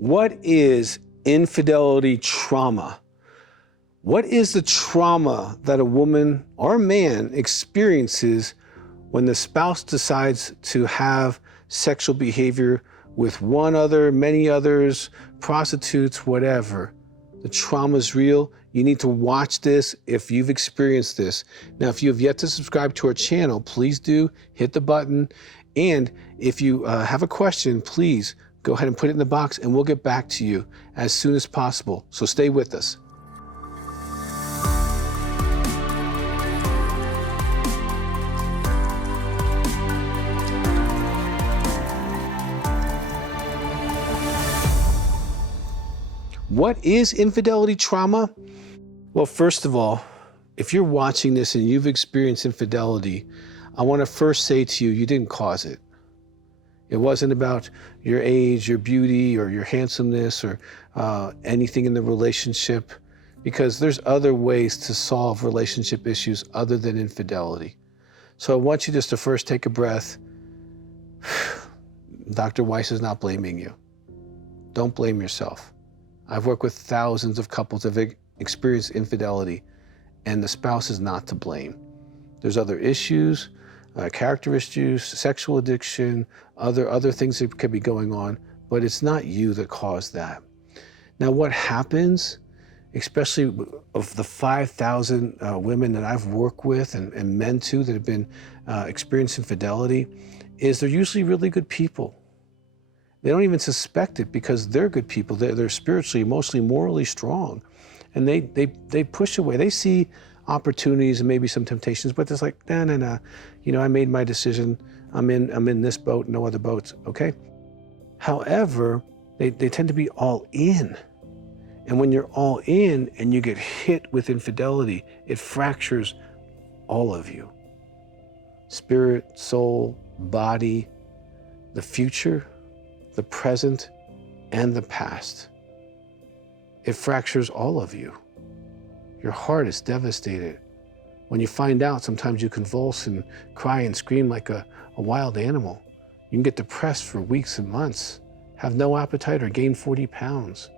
What is infidelity trauma? What is the trauma that a woman or a man experiences when the spouse decides to have sexual behavior with one other, many others, prostitutes, whatever? The trauma is real. You need to watch this if you've experienced this. Now, if you have yet to subscribe to our channel, please do hit the button. And if you have a question, please go ahead and put it in the box and we'll get back to you as soon as possible. So stay with us. What is infidelity trauma? Well, first of all, if you're watching this and you've experienced infidelity, I want to first say to you, you didn't cause it. It wasn't about your age, your beauty, or your handsomeness, or anything in the relationship, because there's other ways to solve relationship issues other than infidelity. So I want you just to first take a breath. Dr. Weiss is not blaming you. Don't blame yourself. I've worked with thousands of couples that have experienced infidelity, and the spouse is not to blame. There's other issues, character issues, sexual addiction, other things that could be going on, but it's not you that caused that. Now, what happens, especially of the 5,000 women that I've worked with and men too that have been experiencing infidelity, is they're usually really good people. They don't even suspect it because they're good people. They're spiritually, emotionally, morally strong. And they push away. They see opportunities and maybe some temptations, but it's like, no. You know, I made my decision. I'm in this boat, no other boats, okay? However, they tend to be all in. And when you're all in and you get hit with infidelity, it fractures all of you. Spirit, soul, body, the future, the present, and the past. It fractures all of you. Your heart is devastated. When you find out, sometimes you convulse and cry and scream like a wild animal. You can get depressed for weeks and months, have no appetite, or gain 40 pounds.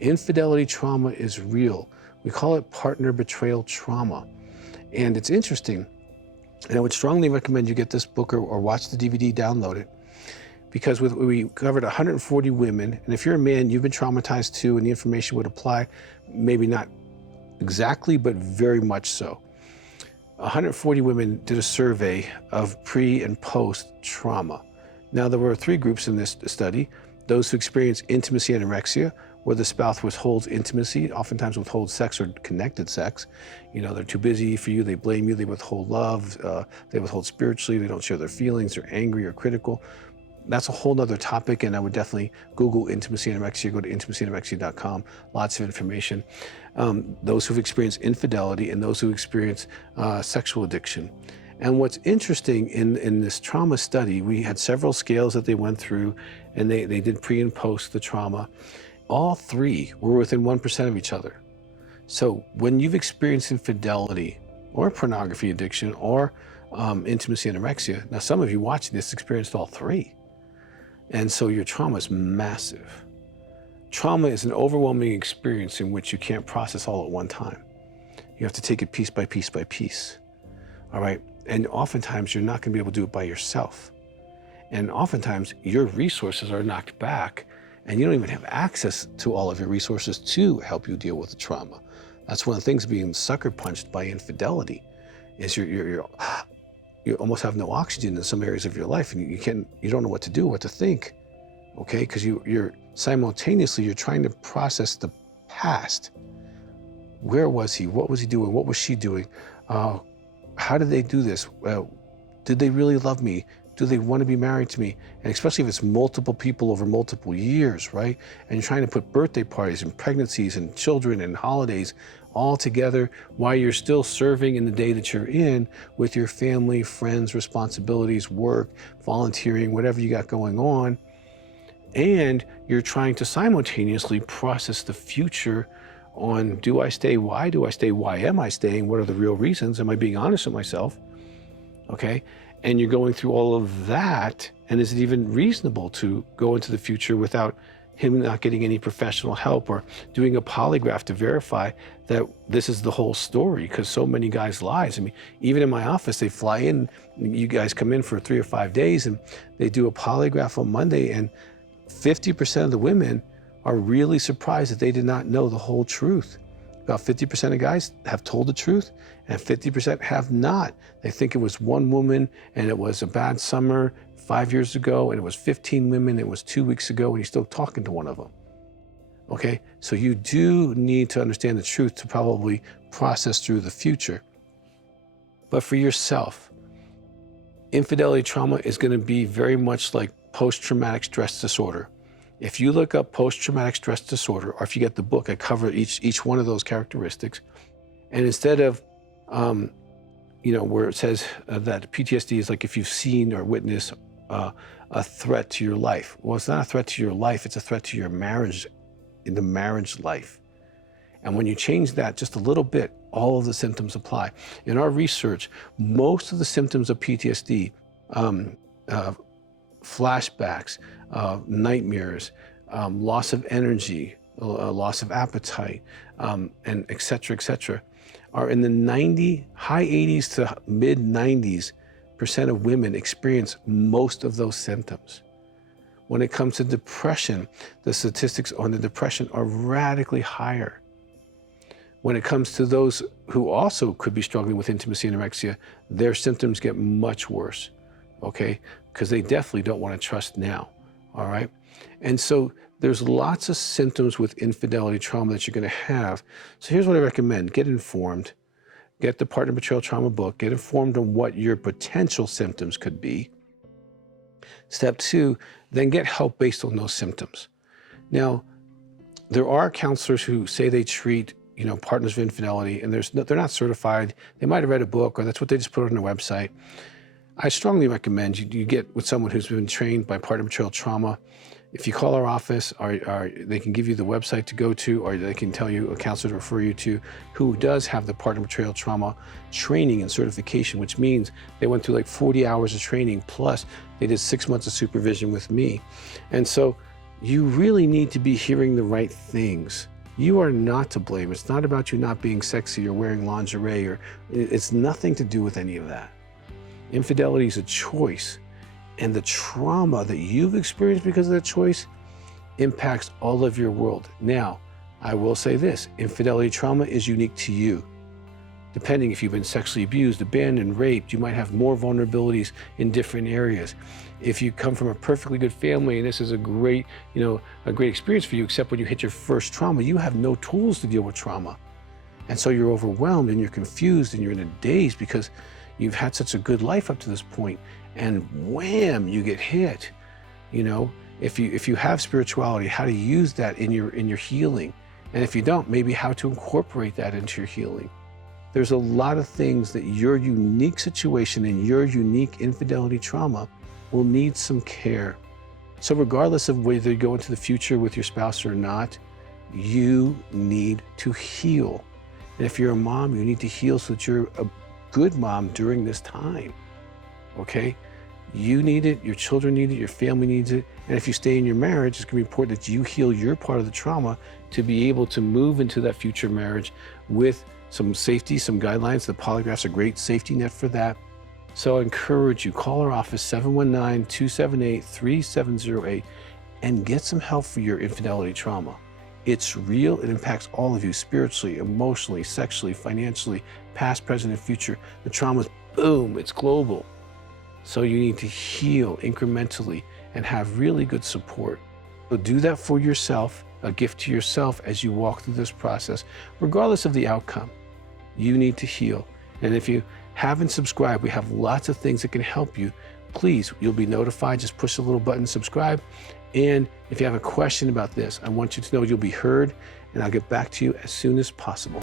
Infidelity trauma is real. We call it partner betrayal trauma. And it's interesting, and I would strongly recommend you get this book or watch the DVD, download it, because we covered 140 women, and if you're a man, you've been traumatized too, and the information would apply, maybe not exactly, but very much so. 140 women did a survey of pre and post trauma. Now, there were 3 groups in this study: those who experienced intimacy anorexia, where the spouse withholds intimacy, oftentimes withholds sex or connected sex. You know, they're too busy for you, they blame you, they withhold love, they withhold spiritually, they don't share their feelings, they're angry or critical. That's a whole nother topic, and I would definitely Google intimacy anorexia, go to intimacyanorexia.com, lots of information. Those who've experienced infidelity and those who experience sexual addiction. And what's interesting in this trauma study, we had several scales that they went through, and they did pre and post the trauma. All 3 were within 1% of each other. So when you've experienced infidelity or pornography addiction or intimacy anorexia, now some of you watching this experienced all 3. And so your trauma is massive. Trauma is an overwhelming experience in which you can't process all at one time. You have to take it piece by piece by piece, all right? And oftentimes you're not gonna be able to do it by yourself. And oftentimes your resources are knocked back and you don't even have access to all of your resources to help you deal with the trauma. That's one of the things being sucker punched by infidelity is you almost have no oxygen in some areas of your life, and you don't know what to do, what to think, okay? Because you're simultaneously, you're trying to process the past. Where was he? What was he doing? What was she doing? How did they do this? Did they really love me? Do they want to be married to me? And especially if it's multiple people over multiple years, right? And you're trying to put birthday parties and pregnancies and children and holidays all together while you're still serving in the day that you're in with your family, friends, responsibilities, work, volunteering, whatever you got going on. And you're trying to simultaneously process the future on, do I stay? Why do I stay? Why am I staying? What are the real reasons? Am I being honest with myself? Okay. And you're going through all of that. And is it even reasonable to go into the future without him not getting any professional help or doing a polygraph to verify that this is the whole story, because so many guys lie. I mean, even in my office, they fly in, you guys come in for 3 or 5 days and they do a polygraph on Monday, and 50% of the women are really surprised that they did not know the whole truth. About 50% of guys have told the truth and 50% have not. They think it was one woman and it was a bad summer 5 years ago, and it was 15 women, it was 2 weeks ago, and he's still talking to one of them. Okay, so you do need to understand the truth to probably process through the future. But for yourself, infidelity trauma is going to be very much like post-traumatic stress disorder. If you look up post-traumatic stress disorder, or if you get the book, I cover each one of those characteristics. And instead of, where it says that PTSD is like if you've seen or witnessed a threat to your life. Well, it's not a threat to your life, it's a threat to your marriage, in the marriage life. And when you change that just a little bit, all of the symptoms apply. In our research, most of the symptoms of PTSD, flashbacks, nightmares, loss of energy, loss of appetite, and et cetera, are in the high 80s to mid 90s% of women experience most of those symptoms. When it comes to depression, the statistics on the depression are radically higher. When it comes to those who also could be struggling with intimacy and anorexia, their symptoms get much worse, okay? Because they definitely don't want to trust now, all right? And so there's lots of symptoms with infidelity trauma that you're going to have. So here's what I recommend. Get informed. Get the Partner Betrayal Trauma book. Get informed on what your potential symptoms could be. Step 2, then get help based on those symptoms. Now, there are counselors who say they treat partners of infidelity, and they're not certified. They might have read a book, or that's what they just put on their website. I strongly recommend you get with someone who's been trained by Partner Betrayal Trauma. If you call our office, or they can give you the website to go to, or they can tell you a counselor to refer you to who does have the Partner Betrayal Trauma training and certification, which means they went through like 40 hours of training, plus they did 6 months of supervision with me. And so you really need to be hearing the right things. You are not to blame. It's not about you not being sexy or wearing lingerie, or it's nothing to do with any of that. Infidelity is a choice, and the trauma that you've experienced because of that choice impacts all of your world. Now, I will say this, infidelity trauma is unique to you. Depending if you've been sexually abused, abandoned, raped, you might have more vulnerabilities in different areas. If you come from a perfectly good family and this is a great experience for you, except when you hit your first trauma, you have no tools to deal with trauma. And so you're overwhelmed and you're confused and you're in a daze because you've had such a good life up to this point, and wham, you get hit. If you have spirituality, how to use that in your healing. And if you don't, maybe how to incorporate that into your healing. There's a lot of things that your unique situation and your unique infidelity trauma will need some care. So regardless of whether you go into the future with your spouse or not, you need to heal. And if you're a mom, you need to heal so that you're a good mom during this time, okay? You need it, your children need it, your family needs it. And if you stay in your marriage, it's gonna be important that you heal your part of the trauma to be able to move into that future marriage with some safety, some guidelines. The polygraph's a great safety net for that. So I encourage you, call our office, 719-278-3708, and get some help for your infidelity trauma. It's real, it impacts all of you spiritually, emotionally, sexually, financially, past, present, and future. The trauma's, boom, it's global. So you need to heal incrementally and have really good support. So do that for yourself, a gift to yourself as you walk through this process, regardless of the outcome. You need to heal. And if you haven't subscribed, we have lots of things that can help you. Please, you'll be notified. Just push the little button, subscribe. And if you have a question about this, I want you to know you'll be heard, and I'll get back to you as soon as possible.